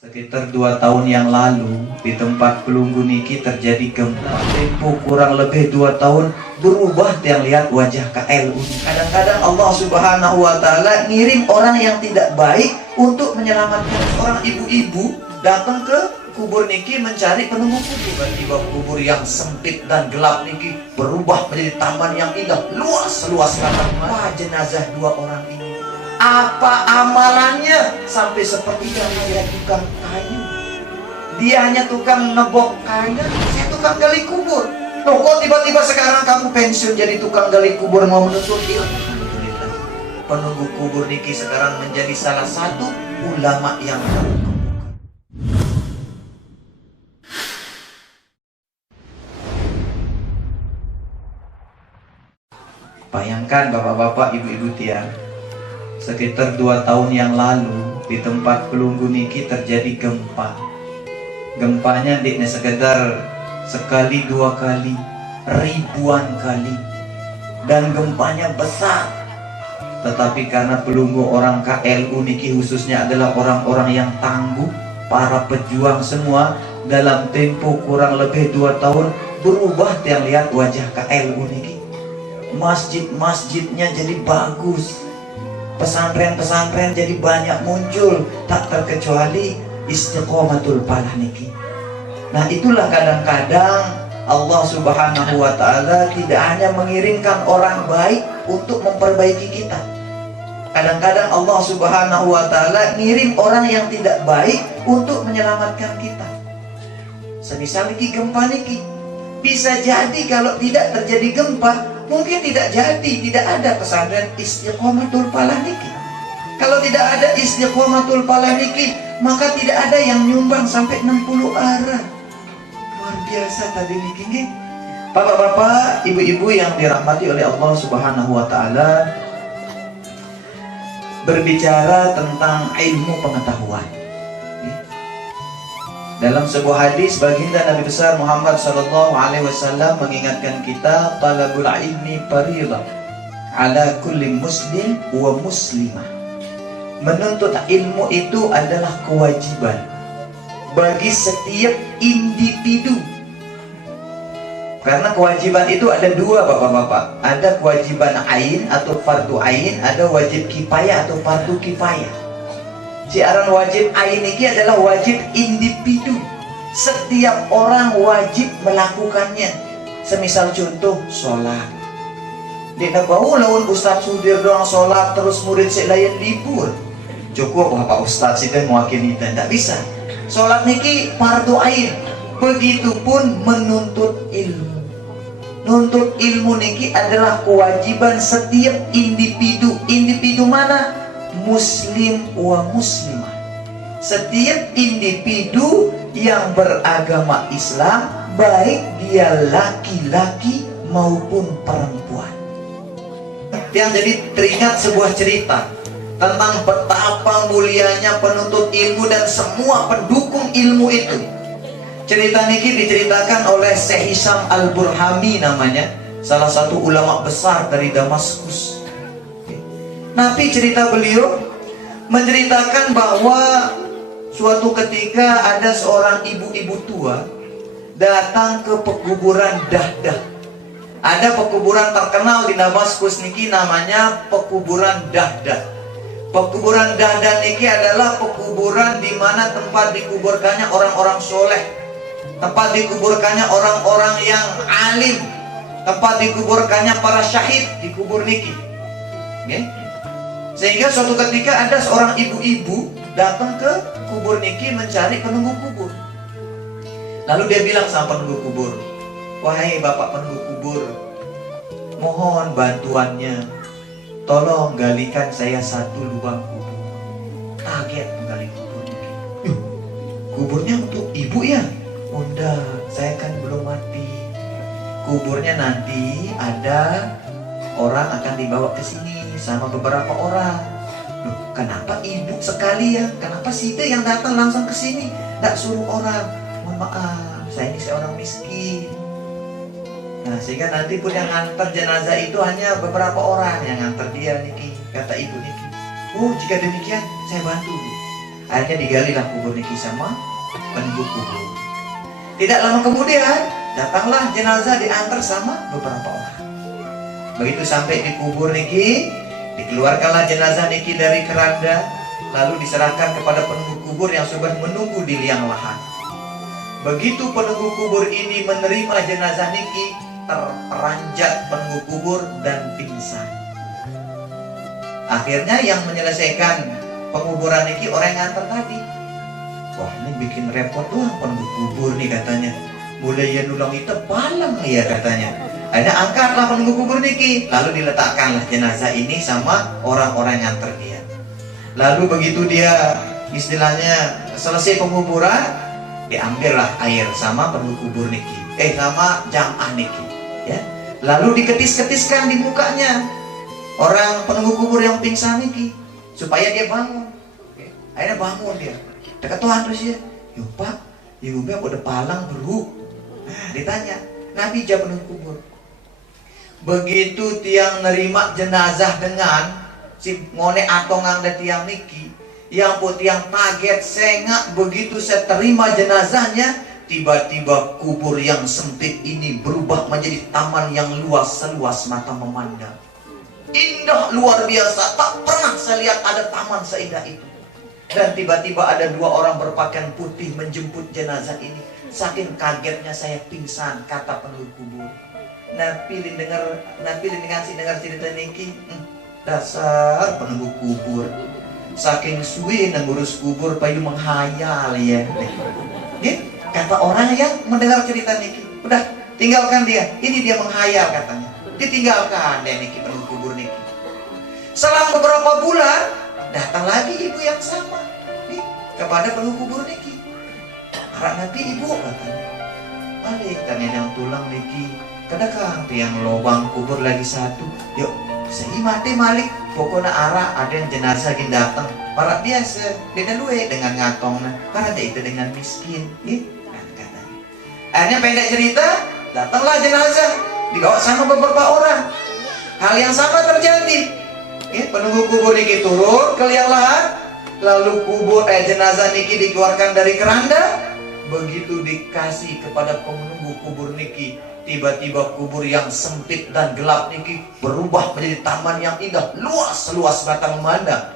Sekitar 2 tahun yang lalu, di tempat Pelunggu niki terjadi gempa. Tempo kurang lebih 2 tahun, berubah yang lihat wajah KLU. Kadang-kadang Allah Subhanahu wa Ta'ala ngirim orang yang tidak baik untuk menyelamatkan. Orang ibu-ibu datang ke kubur niki mencari penunggu kubur. Tiba-tiba kubur yang sempit dan gelap niki berubah menjadi taman yang indah, luas katakan. Wah, jenazah 2 orang ini. Apa amalannya sampai seperti yang dia tukang kayu? Dia hanya tukang nebok kayu, saya tukang gali kubur. Loh, kok tiba-tiba sekarang kamu pensiun jadi tukang gali kubur mau menuntut ilmu? Alhamdulillah, penunggu kubur niki sekarang menjadi salah satu ulama yang terkemuka. Bayangkan bapak-bapak, ibu-ibu tiang, sekitar 2 tahun yang lalu di tempat Pelunggu niki terjadi gempa. Gempanya tidak sekedar sekali 2 kali, ribuan kali, dan gempanya besar. Tetapi karena Pelunggu orang KLU niki khususnya adalah orang-orang yang tangguh, para pejuang semua, dalam tempo kurang lebih 2 tahun berubah yang lihat wajah KLU niki. Masjid-masjidnya jadi bagus, pesantren-pesantren jadi banyak muncul, tak terkecuali Istiqomatul Falah niki. Nah, itulah kadang-kadang Allah Subhanahu wa Ta'ala tidak hanya mengirimkan orang baik untuk memperbaiki kita. Kadang-kadang Allah Subhanahu wa Ta'ala ngirim orang yang tidak baik untuk menyelamatkan kita. Semisal niki gempa niki, bisa jadi kalau tidak terjadi gempa, mungkin tidak ada pesantren Istiqomatul Falah niki. Kalau tidak ada Istiqomatul Falah niki, maka tidak ada yang nyumbang sampai 60 arah. Luar biasa tadi niki nggih. Bapak-bapak, ibu-ibu yang dirahmati oleh Allah Subhanahu wa Ta'ala, berbicara tentang ilmu pengetahuan. Dalam sebuah hadis, baginda Nabi besar Muhammad SAW mengingatkan kita, talabul ilmi fariidah ala kulli muslim wa muslimah. Menuntut ilmu itu adalah kewajiban bagi setiap individu. Karena kewajiban itu ada 2, bapak-bapak. Ada kewajiban ain atau fardu ain, ada wajib kifayah atau fardu kifayah. Siaran wajib ain ini adalah wajib individu. Setiap orang wajib melakukannya. Semisal contoh sholat. Dia bau lawan Ustaz Sudir doang sholat, terus murid selain libur. Cukup Pak Ustaz itu mewakili kita, tidak bisa. Sholat niki fardu ain. Begitupun menuntut ilmu. Nuntut ilmu niki adalah kewajiban setiap individu. Individu mana? Muslim wa muslimah. Setiap individu yang beragama Islam, baik dia laki-laki maupun perempuan. Yang jadi teringat sebuah cerita tentang betapa mulianya penuntut ilmu dan semua pendukung ilmu itu. Cerita niki diceritakan oleh Syekh Hisham Al-Burhami namanya, salah satu ulama besar dari Damaskus. Nabi cerita beliau menceritakan bahwa suatu ketika ada seorang ibu-ibu tua datang ke pekuburan Dahdah. Ada pekuburan terkenal di Damaskus niki namanya pekuburan Dahdah. Pekuburan Dahdah niki adalah pekuburan di mana tempat dikuburkannya orang-orang soleh, tempat dikuburkannya orang-orang yang alim, tempat dikuburkannya para syahid dikubur niki. Okay? Sehingga suatu ketika ada seorang ibu-ibu datang ke kubur niki mencari penunggu kubur. Lalu dia bilang sama penunggu kubur, "Wahai bapak penunggu kubur, mohon bantuannya. Tolong galikan saya 1 lubang kubur." Kaget menggali kubur niki. Kuburnya untuk ibu ya? Bunda, saya kan belum mati. Kuburnya nanti ada orang akan dibawa ke sini sama beberapa orang. Loh, kenapa ibu sekali ya? Kenapa Sida yang datang langsung ke sini? Tidak suruh orang. Mohon maaf, saya ini seorang miskin. Nah, sehingga nanti pun yang ngantar jenazah itu hanya beberapa orang yang ngantar dia niki, kata ibu niki. Oh, jika demikian saya bantu. Akhirnya digalilah kubur niki sama penunggu kubur. Tidak lama kemudian datanglah jenazah diantar sama beberapa orang. Begitu sampai di kubur niki, dikeluarkanlah jenazah niki dari keranda, lalu diserahkan kepada penunggu kubur yang sudah menunggu di liang lahat. Begitu penunggu kubur ini menerima jenazah niki, terperanjat penunggu kubur dan pingsan. Akhirnya yang menyelesaikan penguburan niki orang yang antar tadi. Wah, ini bikin repot doang penunggu kubur nih katanya. Mulai ya nulang itu palang ya katanya. Akhirnya angkatlah penunggu kubur niki, lalu diletakkanlah jenazah ini sama orang-orang yang antar dia. Lalu begitu dia istilahnya selesai penguburan, diambillah air sama penunggu kubur niki, sama jamaah niki, ya. Lalu diketis-ketiskan di mukanya orang penunggu kubur yang pingsan niki supaya dia bangun. Akhirnya bangun dia. Dekat Tuhan terus ya. Yo Pak, ibu be udah palang bro. Nah, ditanya, Nabi jawab penunggu kubur. Begitu tiang nerima jenazah dengan si ngone atongang dan tiang niki, yang pun tiang kaget sengak begitu saya terima jenazahnya, tiba-tiba kubur yang sempit ini berubah menjadi taman yang luas seluas mata memandang. Indah luar biasa, tak pernah saya lihat ada taman seindah itu. Dan tiba-tiba ada dua orang berpakaian putih menjemput jenazah ini. Saking kagetnya saya pingsan, kata penunggu kubur. Napilin dengan si dengar cerita niki, dasar penunggu kubur. Saking suwi ngurus kubur payu menghayal ya. Kata orang yang mendengar cerita niki, udah tinggalkan dia. Ini dia menghayal katanya. Ditinggalkan deh niki penunggu kubur niki. Selang beberapa bulan datang lagi ibu yang sama nih, kepada penunggu kubur niki. Harap nanti ibu katanya, balik tanya yang tulang niki, kadang yang lubang kubur lagi satu. Yuk, saya mati malik. Pokoknya arah ada yang jenazah yang datang. Para biasa dengan duit dengan ngatong, karena dia itu dengan miskin. Katanya. Akhirnya pendek cerita, datanglah jenazah dibawa sama beberapa orang. Hal yang sama terjadi. Penunggu kubur niki turun ke liang lahat, lalu jenazah niki dikeluarkan dari keranda. Begitu dikasih kepada penunggu kubur niki, tiba-tiba kubur yang sempit dan gelap niki berubah menjadi taman yang indah, luas mata memandang.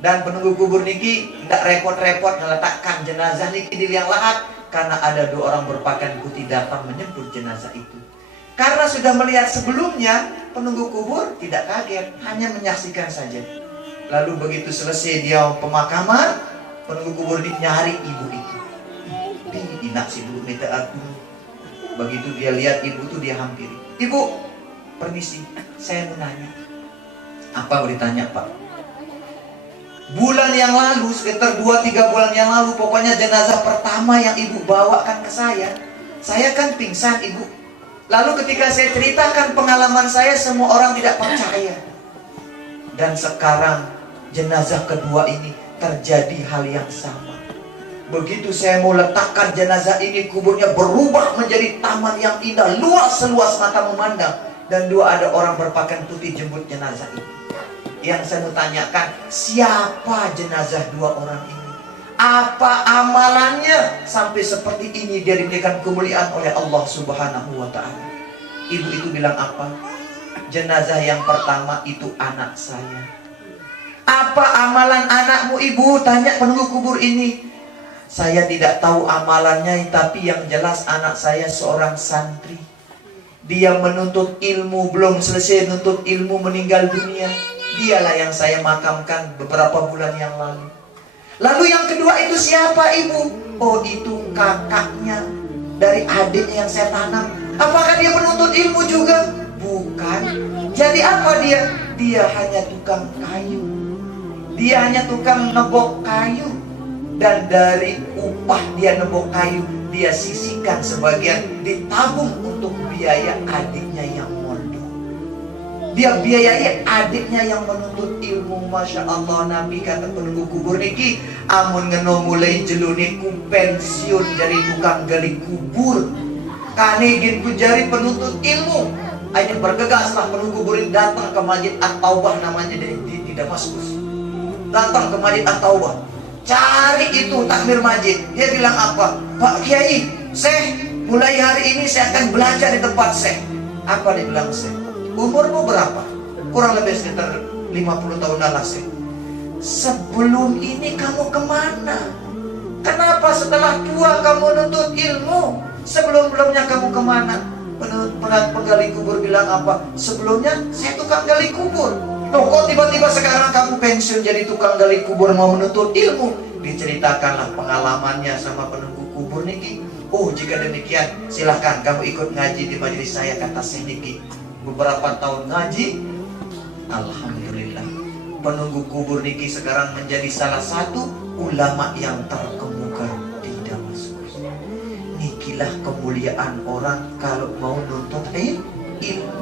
Dan penunggu kubur niki tidak repot-repot meletakkan jenazah niki di liang lahat, karena ada dua orang berpakaian putih datang menjemput jenazah itu. Karena sudah melihat sebelumnya, penunggu kubur tidak kaget, hanya menyaksikan saja. Lalu begitu selesai dia pemakaman, penunggu kubur nyari ibu itu. Inak si dulu minta aku. Begitu dia lihat ibu itu, dia hampiri. Ibu, permisi, saya mau nanya. Apa mau ditanya Pak? Bulan yang lalu, sekitar 2-3 bulan yang lalu, pokoknya jenazah pertama yang ibu bawakan ke saya kan pingsan ibu. Lalu ketika saya ceritakan pengalaman saya, semua orang tidak percaya. Dan sekarang jenazah kedua ini terjadi hal yang sama. Begitu saya mau letakkan jenazah ini, kuburnya berubah menjadi taman yang indah, luas seluas mata memandang. Dan ada orang berpakaian putih jemput jenazah itu. Yang saya mau tanyakan, siapa jenazah dua orang ini? Apa amalannya sampai seperti ini dia diberikan kemuliaan oleh Allah Subhanahu wa Ta'ala? Ibu itu bilang apa? Jenazah yang pertama itu anak saya. Apa amalan anakmu ibu? Tanya penunggu kubur ini. Saya tidak tahu amalannya, tapi yang jelas anak saya seorang santri. Dia menuntut ilmu, belum selesai menuntut ilmu meninggal dunia. Dialah yang saya makamkan beberapa bulan yang lalu. Lalu yang kedua itu siapa ibu? Oh, itu kakaknya dari adiknya yang saya tanam. Apakah dia menuntut ilmu juga? Bukan. Jadi apa dia? Dia hanya tukang kayu. Dia hanya tukang nebok kayu. Dan dari upah dia nebok kayu, dia sisihkan sebagian, ditabung untuk biaya adiknya yang mondok. Dia biayai adiknya yang menuntut ilmu. Masya Allah, Nabi kata penunggu kubur niki, amun ngeno mulai jeluni ku pensiun dari tukang gali kubur, kanegin ku jari penuntut ilmu. Akhirnya bergegaslah penunggu kubur ini datang ke Masjid At-Taubah, namanya di Damaskus. Datang ke Masjid At-Taubah. Cari itu takmir masjid. Dia bilang apa? Pak Kiai, Syekh, mulai hari ini saya akan belajar di tempat Syekh. Apa dia bilang Syekh? Umurmu berapa? Kurang lebih sekitar 50 tahun lah Syekh. Sebelum ini kamu kemana? Kenapa setelah tua kamu nuntut ilmu? Sebelum-belumnya kamu kemana? Penggali kubur bilang apa? Sebelumnya saya tukang gali kubur. Loh, kok tiba-tiba sekarang kamu pensiun jadi tukang gali kubur mau menuntut ilmu? Diceritakanlah pengalamannya sama penunggu kubur niki. Oh, jika demikian silahkan kamu ikut ngaji di majelis saya, kata si niki. Beberapa tahun ngaji, alhamdulillah, penunggu kubur niki sekarang menjadi salah satu ulama yang terkemuka di Damaskus. Nikilah kemuliaan orang kalau mau nuntut ilmu.